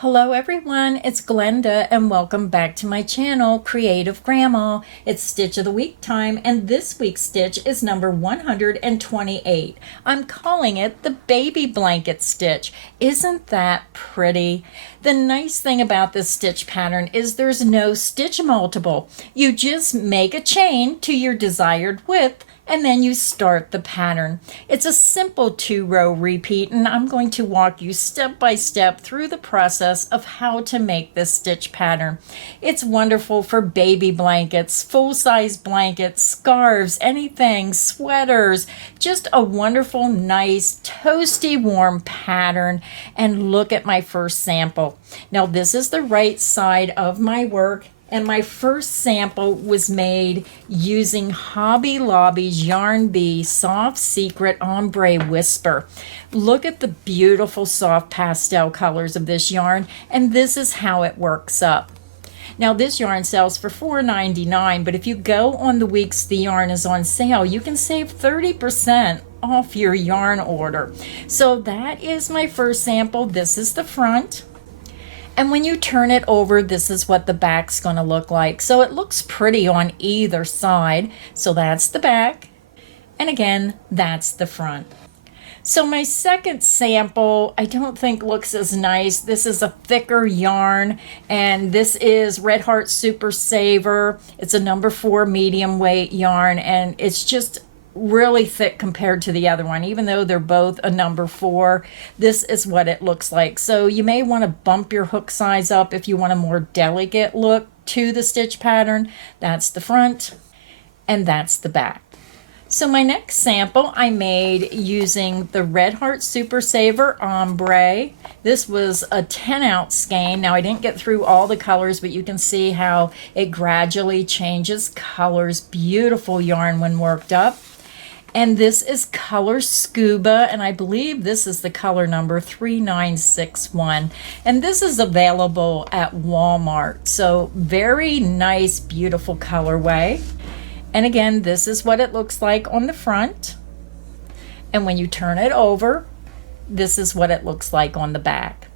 Hello everyone, it's Glenda and welcome back to my channel, Creative Grandma. It's Stitch of the Week time and this week's stitch is number 128. I'm calling it the baby blanket stitch. Isn't that pretty? The nice thing about this stitch pattern is there's no stitch multiple. You just make a chain to your desired width and then you start the pattern. It's a simple 2-row repeat and I'm going to walk you step by step through the process of how to make this stitch pattern. It's wonderful for baby blankets, full-size blankets, scarves, anything, sweaters, just a wonderful, nice, toasty warm pattern. And look at my first sample. Now this is the right side of my work. And my first sample was made using Hobby Lobby's Yarn Bee Soft Secret Ombre Whisper. Look at the beautiful soft pastel colors of this yarn, and this is how it works up. Now this yarn sells for $4.99, but if you go on the weeks the yarn is on sale, you can save 30% off your yarn order. So that is my first sample. This is the front. And when you turn it over, this is what the back's going to look like. So it looks pretty on either side. So that's the back. And again, that's the front. So my second sample, I don't think looks as nice. This is a thicker yarn, and this is Red Heart Super Saver. It's a number 4 medium weight yarn, and it's just really thick compared to the other one. Even though they're both a number 4, this is what it looks like. So you may want to bump your hook size up if you want a more delicate look to the stitch pattern. That's the front and that's the back. So my next sample I made using the Red Heart Super Saver Ombre. This was a 10-ounce skein. Now I didn't get through all the colors, but you can see how it gradually changes colors. Beautiful yarn when worked up. And this is color Scuba, and I believe this is the color number 3961. And this is available at Walmart. So very nice, beautiful colorway. And again, this is what it looks like on the front. And when you turn it over, this is what it looks like on the back.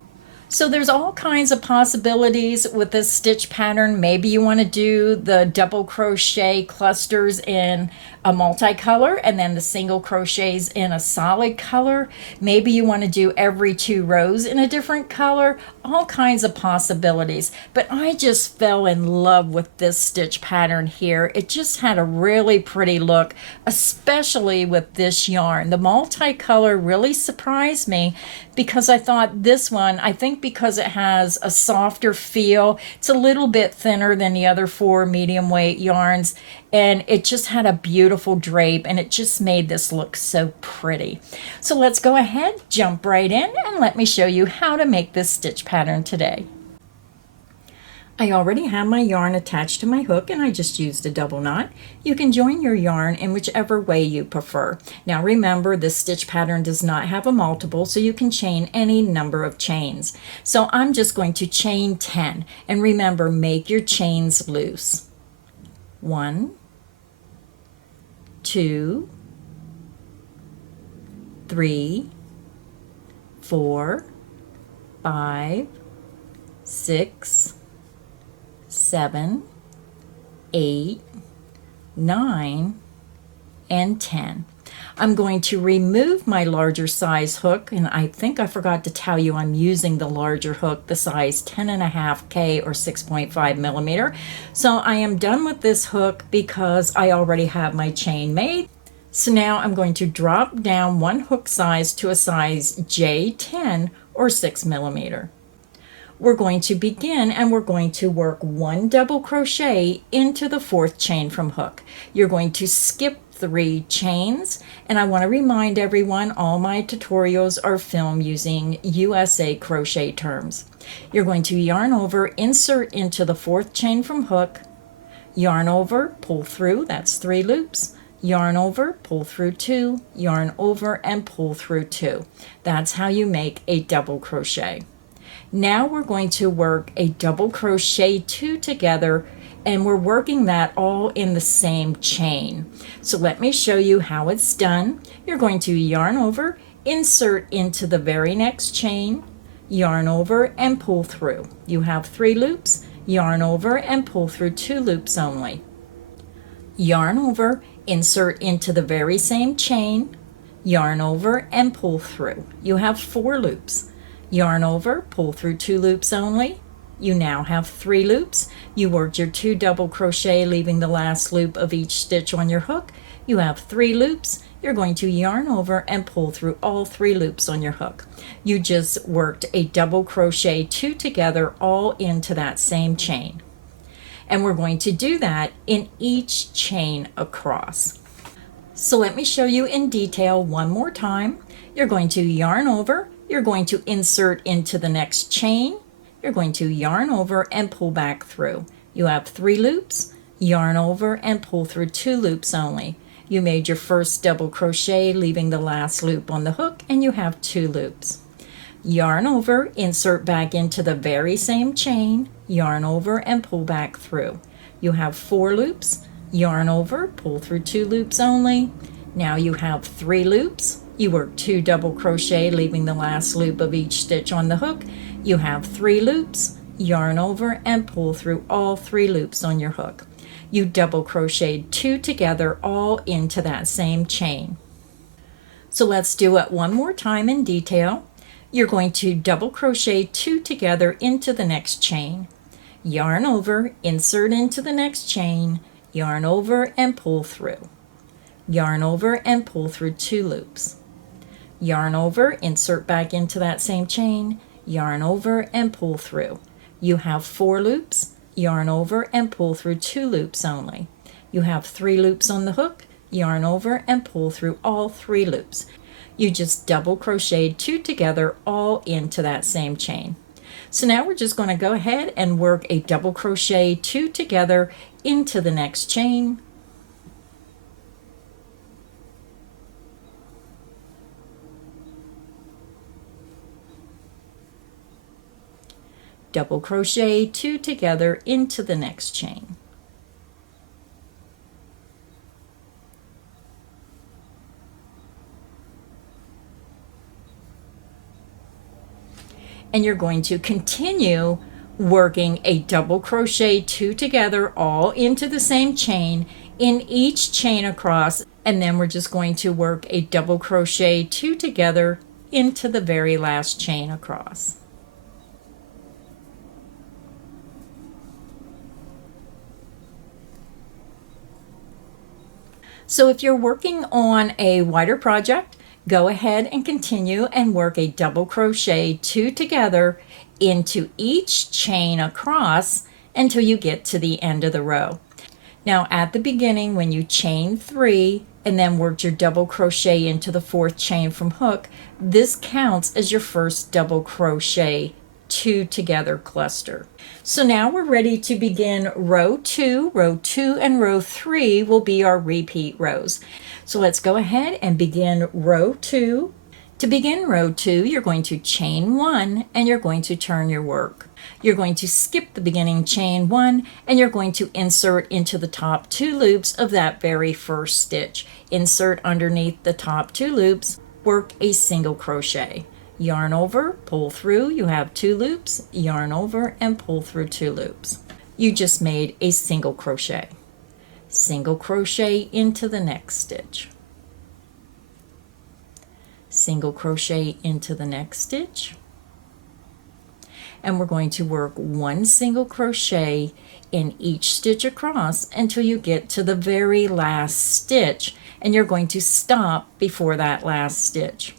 So there's all kinds of possibilities with this stitch pattern. Maybe you want to do the double crochet clusters in a multicolor and then the single crochets in a solid color. Maybe you want to do every 2 rows in a different color. All kinds of possibilities. But I just fell in love with this stitch pattern here. It just had a really pretty look, especially with this yarn. The multicolor really surprised me because I thought this one, I think because it has a softer feel, it's a little bit thinner than the other 4 medium weight yarns, and it just had a beautiful drape, and it just made this look so pretty. So let's go ahead, jump right in, and let me show you how to make this stitch pattern today. I already have my yarn attached to my hook and I just used a double knot. You can join your yarn in whichever way you prefer. Now remember, this stitch pattern does not have a multiple, so you can chain any number of chains. So I'm just going to chain 10, and remember, make your chains loose. 1, 2, 3, 4, 5, 6, 7, 8, 9, and 10. I'm going to remove my larger size hook, and I think I forgot to tell you I'm using the larger hook, the size 10.5K or 6.5 millimeter. So I am done with this hook because I already have my chain made. So now I'm going to drop down 1 hook size to a size J10 or 6 millimeter. We're going to begin and we're going to work 1 double crochet into the 4th chain from hook. You're going to skip 3 chains, and I want to remind everyone all my tutorials are filmed using USA crochet terms. You're going to yarn over, insert into the 4th chain from hook, yarn over, pull through, that's 3 loops, yarn over, pull through 2, yarn over, and pull through 2. That's how you make a double crochet. Now we're going to work a double crochet 2 together, and we're working that all in the same chain. So let me show you how it's done. You're going to yarn over, insert into the very next chain, yarn over and pull through. You have 3 loops, yarn over and pull through 2 loops only. Yarn over, insert into the very same chain, yarn over and pull through. You have 4 loops. Yarn over, pull through 2 loops only. You now have 3 loops. You worked your 2 double crochet, leaving the last loop of each stitch on your hook. You have 3 loops. You're going to yarn over and pull through all 3 loops on your hook. You just worked a double crochet 2 together all into that same chain. And we're going to do that in each chain across. So let me show you in detail one more time. You're going to yarn over, you're going to insert into the next chain, you're going to yarn over and pull back through. You have 3 loops, yarn over and pull through 2 loops only. You made your first double crochet, leaving the last loop on the hook, and you have 2 loops. Yarn over, insert back into the very same chain, yarn over and pull back through. You have 4 loops, yarn over, pull through 2 loops only. Now you have 3 loops. You work 2 double crochet, leaving the last loop of each stitch on the hook. You have 3 loops, yarn over and pull through all 3 loops on your hook. You double crocheted 2 together all into that same chain. So let's do it one more time in detail. You're going to double crochet 2 together into the next chain. Yarn over, insert into the next chain, yarn over and pull through. Yarn over and pull through 2 loops. Yarn over, insert back into that same chain, yarn over and pull through. You have 4 loops, yarn over and pull through 2 loops only. You have 3 loops on the hook, yarn over and pull through all 3 loops. You just double crocheted 2 together all into that same chain. So now we're just going to go ahead and work a double crochet 2 together into the next chain. Double crochet 2 together into the next chain. And you're going to continue working a double crochet 2 together all into the same chain in each chain across, and then we're just going to work a double crochet 2 together into the very last chain across. So if you're working on a wider project, go ahead and continue and work a double crochet 2 together into each chain across until you get to the end of the row. Now at the beginning, when you chain 3 and then worked your double crochet into the 4th chain from hook, this counts as your first double crochet 2 together cluster. So now we're ready to begin row 2. Row 2 and row 3 will be our repeat rows. So let's go ahead and begin row 2. To begin row 2, you're going to chain 1 and you're going to turn your work. You're going to skip the beginning chain 1 and you're going to insert into the top 2 loops of that very first stitch. Insert underneath the top 2 loops, work a single crochet. Yarn over, pull through, you have 2 loops, yarn over and pull through 2 loops. You just made a single crochet. Single crochet into the next stitch. Single crochet into the next stitch. And we're going to work 1 single crochet in each stitch across until you get to the very last stitch, and you're going to stop before that last stitch.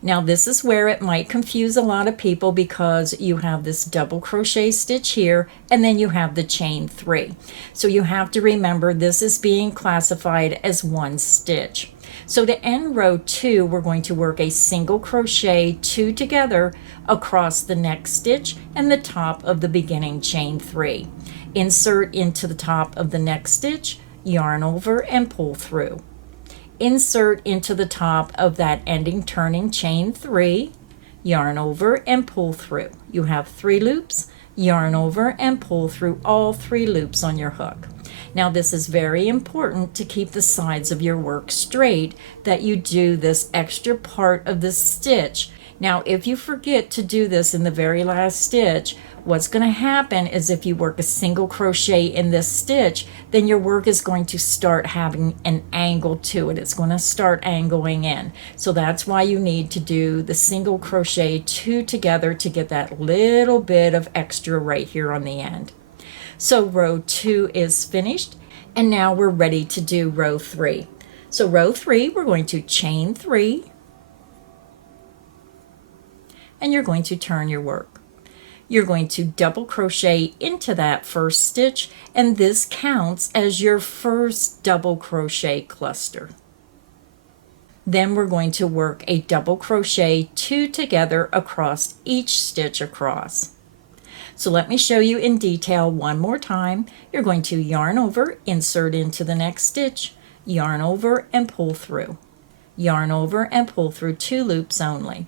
Now this is where it might confuse a lot of people because you have this double crochet stitch here and then you have the chain 3. So you have to remember this is being classified as 1 stitch. So to end row 2, we're going to work a single crochet 2 together across the next stitch and the top of the beginning chain 3. Insert into the top of the next stitch, yarn over and pull through. Insert into the top of that ending turning chain 3, yarn over and pull through. You have 3 loops, yarn over and pull through all 3 loops on your hook. Now this is very important to keep the sides of your work straight, that you do this extra part of the stitch Now, if you forget to do this in the very last stitch, what's going to happen is if you work a single crochet in this stitch, then your work is going to start having an angle to it. It's going to start angling in. So that's why you need to do the single crochet 2 together to get that little bit of extra right here on the end. So row 2 is finished, and now we're ready to do row 3. So row 3, we're going to chain 3, and you're going to turn your work. You're going to double crochet into that first stitch, and this counts as your first double crochet cluster. Then we're going to work a double crochet 2 together across each stitch across. So let me show you in detail one more time. You're going to yarn over, insert into the next stitch, yarn over and pull through. Yarn over and pull through 2 loops only.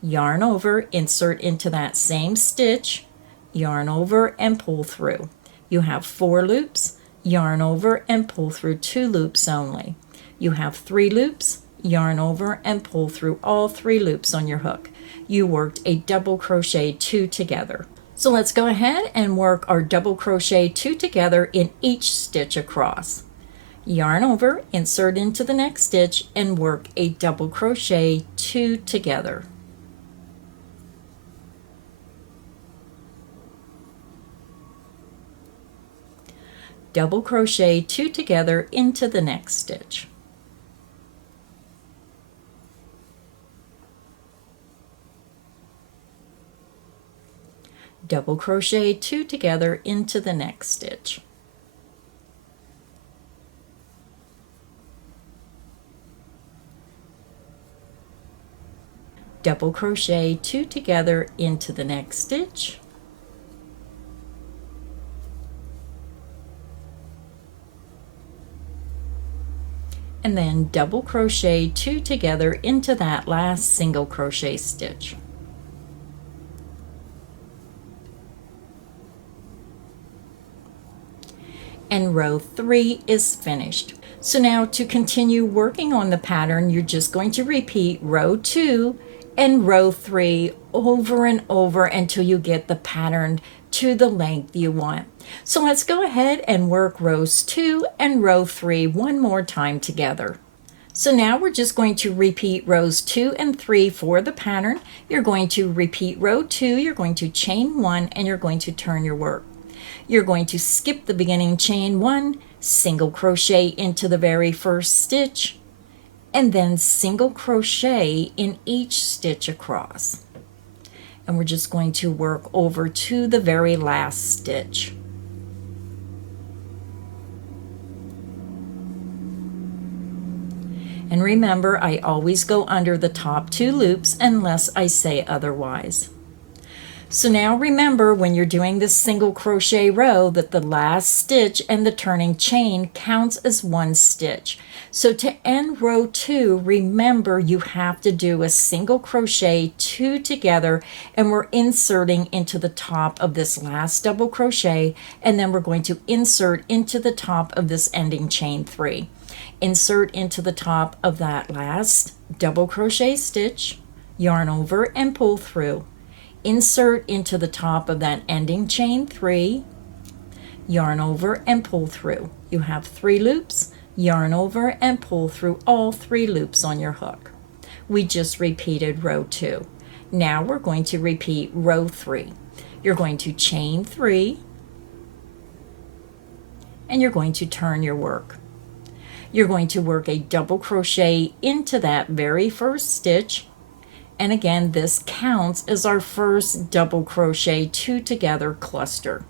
Yarn over, insert into that same stitch, yarn over and pull through. You have 4 loops, yarn over and pull through 2 loops only. You have 3 loops, yarn over and pull through all 3 loops on your hook. You worked a double crochet 2 together. So let's go ahead and work our double crochet 2 together in each stitch across. Yarn over, insert into the next stitch, and work a double crochet 2 together. Double crochet 2 together into the next stitch. Double crochet 2 together into the next stitch. Double crochet 2 together into the next stitch. And then double crochet 2 together into that last single crochet stitch. And row 3 is finished. So now to continue working on the pattern, you're just going to repeat row 2 and row 3 over and over until you get the pattern to the length you want. So let's go ahead and work rows 2 and row 3 one more time together. So now we're just going to repeat rows 2 and 3 for the pattern. You're going to repeat row 2, you're going to chain 1, and you're going to turn your work. You're going to skip the beginning chain 1, single crochet into the very first stitch, and then single crochet in each stitch across. And we're just going to work over to the very last stitch. And remember, I always go under the top 2 loops unless I say otherwise. So now remember, when you're doing this single crochet row, that the last stitch and the turning chain counts as 1 stitch. So to end row 2, remember you have to do a single crochet 2 together, and we're inserting into the top of this last double crochet, and then we're going to insert into the top of this ending chain 3. Insert into the top of that last double crochet stitch, yarn over and pull through. Insert into the top of that ending chain 3, yarn over and pull through. You have 3 loops, yarn over and pull through all 3 loops on your hook. We just repeated row 2. Now we're going to repeat row 3. You're going to chain 3, and you're going to turn your work. You're going to work a double crochet into that very first stitch. And again, this counts as our first double crochet 2 together cluster.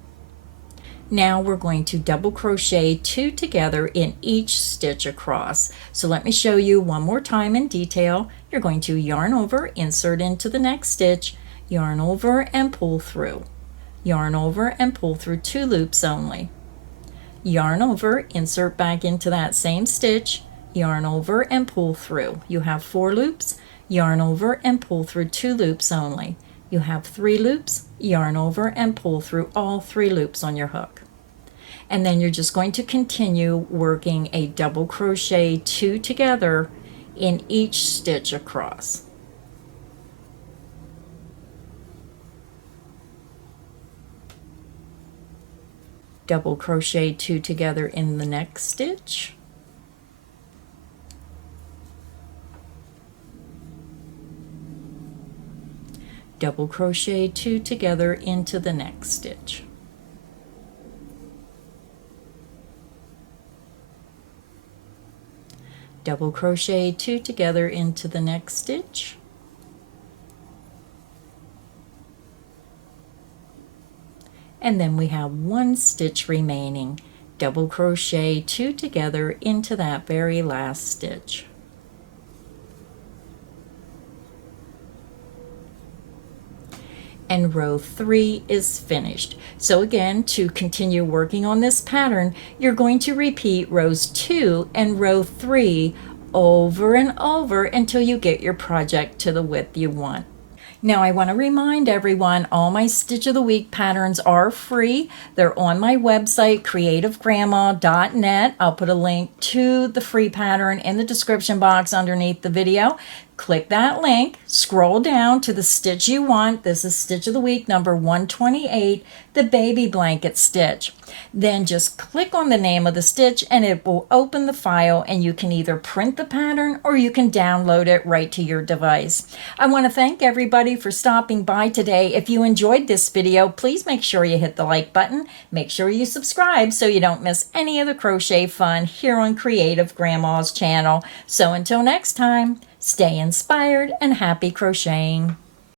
Now we're going to double crochet 2 together in each stitch across. So let me show you one more time in detail. You're going to yarn over, insert into the next stitch, yarn over and pull through. Yarn over and pull through 2 loops only. Yarn over, insert back into that same stitch, yarn over and pull through. You have 4 loops. Yarn over and pull through 2 loops only. You have 3 loops, yarn over and pull through all 3 loops on your hook. And then you're just going to continue working a double crochet 2 together in each stitch across. double crochet 2 together in the next stitch, double crochet 2 together into the next stitch, double crochet 2 together into the next stitch, and then we have 1 stitch remaining. Double crochet 2 together into that very last stitch. And row 3 is finished. So again, to continue working on this pattern, you're going to repeat rows 2 and row 3 over and over until you get your project to the width you want. Now I want to remind everyone, all my Stitch of the Week patterns are free. They're on my website, creativegrandma.net. I'll put a link to the free pattern in the description box underneath the video. Click that link, scroll down to the stitch you want. This is Stitch of the Week number 128, the baby blanket stitch. Then just click on the name of the stitch and it will open the file, and you can either print the pattern or you can download it right to your device. I want to thank everybody for stopping by today. If you enjoyed this video, please make sure you hit the like button. Make sure you subscribe so you don't miss any of the crochet fun here on Creative Grandma's channel. So until next time, stay inspired and happy crocheting.